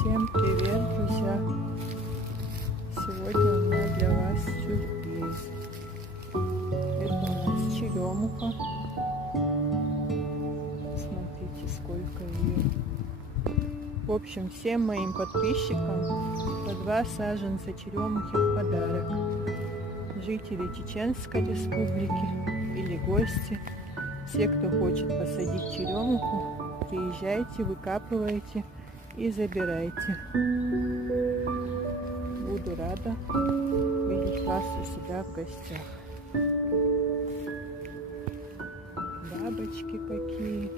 Всем привет, друзья! Сегодня у меня для вас сюрприз. Это у нас черемуха. Смотрите, сколько ее. В общем, всем моим подписчикам по 2 саженца черемухи в подарок. Жители Чеченской республики или гости, все, кто хочет посадить черемуху, приезжайте, выкапывайте и забирайте. Буду рада видеть вас у себя в гостях. Бабочки какие.